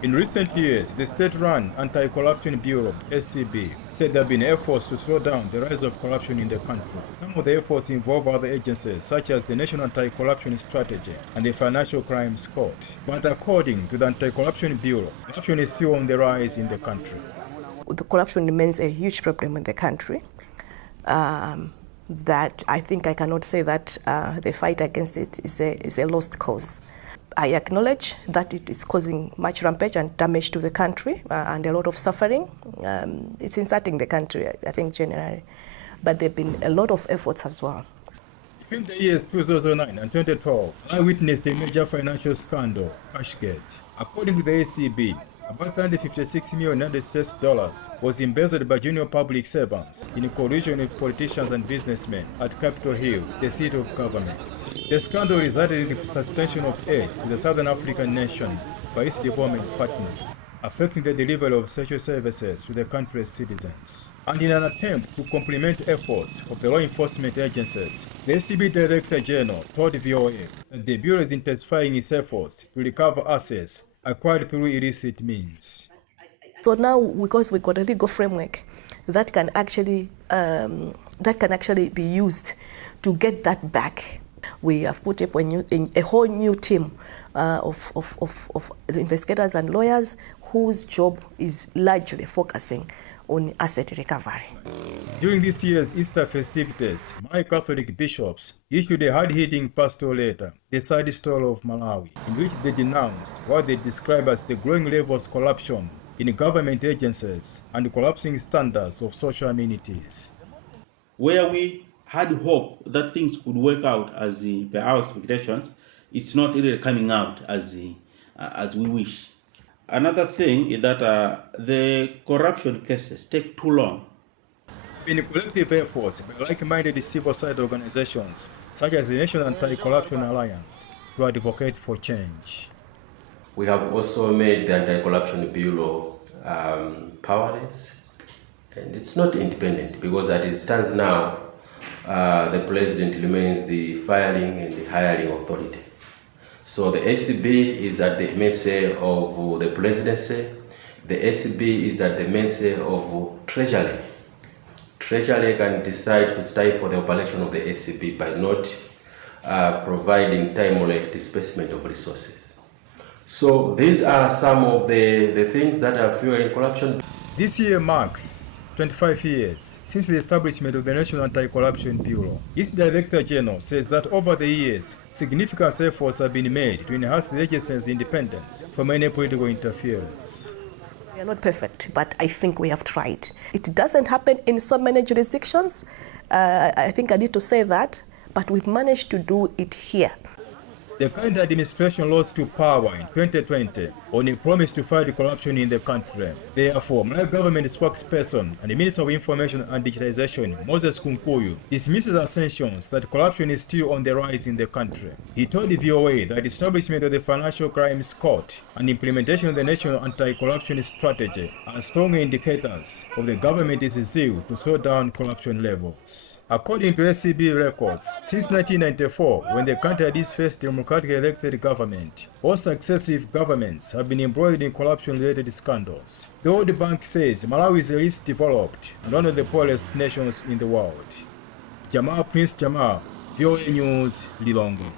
In recent years, the state-run Anti-Corruption Bureau, SCB, said there have been efforts to slow down the rise of corruption in the country. Some of the efforts involve other agencies, such as the National Anti-Corruption Strategy and the Financial Crimes Court. But according to the Anti-Corruption Bureau, corruption is still on the rise in the country. The corruption remains a huge problem in the country. That I think I cannot say that the fight against it is a lost cause. I acknowledge that it is causing much rampage and damage to the country and a lot of suffering. It's insulting the country, I think, generally. But there have been a lot of efforts as well. Between the years 2009 and 2012, I witnessed a major financial scandal, Cashgate. According to the ACB, about $356 million United States dollars was embezzled by junior public servants in collusion with politicians and businessmen at Capitol Hill, the seat of government. The scandal resulted in the suspension of aid to the Southern African nation by its development partners, affecting the delivery of social services to the country's citizens. And in an attempt to complement efforts of the law enforcement agencies, the SCB Director General told VOA that the Bureau is intensifying its efforts to recover assets acquired through illicit means. So now, because we've got a legal framework that can actually be used to get that back, we have put up a whole new team of investigators and lawyers whose job is largely focusing on asset recovery. During this year's Easter festivities, my Catholic bishops issued a hard-hitting pastoral letter, The Sad Story of Malawi, in which they denounced what they describe as the growing levels of corruption in government agencies and the collapsing standards of social amenities. Where we had hope that things could work out as per our expectations, it's not really coming out as we wish. Another thing is that the corruption cases take too long. In collective efforts by like-minded civil society organizations, such as the National Anti-Corruption Alliance, to advocate for change. We have also made the Anti-Corruption Bureau powerless, and it's not independent because as it stands now, the president remains the firing and the hiring authority. So the ACB is at the mercy of the presidency. The ACB is at the mercy of Treasury. Treasury can decide to stifle the operation of the ACB by not providing timely disbursement of resources. So these are some of the things that are fueling corruption. This year marks 25 years since the establishment of the National Anti-Corruption Bureau. Its Director General says that over the years, significant efforts have been made to enhance the agency's independence from any political interference. We are not perfect, but I think we have tried. It doesn't happen in so many jurisdictions. I think I need to say that, but we've managed to do it here. The current administration rose to power in 2020 on a promise to fight corruption in the country. Therefore, Malawi government spokesperson and the Minister of Information and Digitalization, Moses Kunkuyu, dismisses assertions that corruption is still on the rise in the country. He told the VOA that the establishment of the Financial Crimes Court and implementation of the National Anti-Corruption Strategy are strong indicators of the government's zeal to slow down corruption levels. According to SCB records, since 1994, when the country had its first democratically elected government, all successive governments have been embroiled in corruption-related scandals. The World Bank says Malawi is the least developed and one of the poorest nations in the world. Jamal Prince, VOA News, Lilongwe.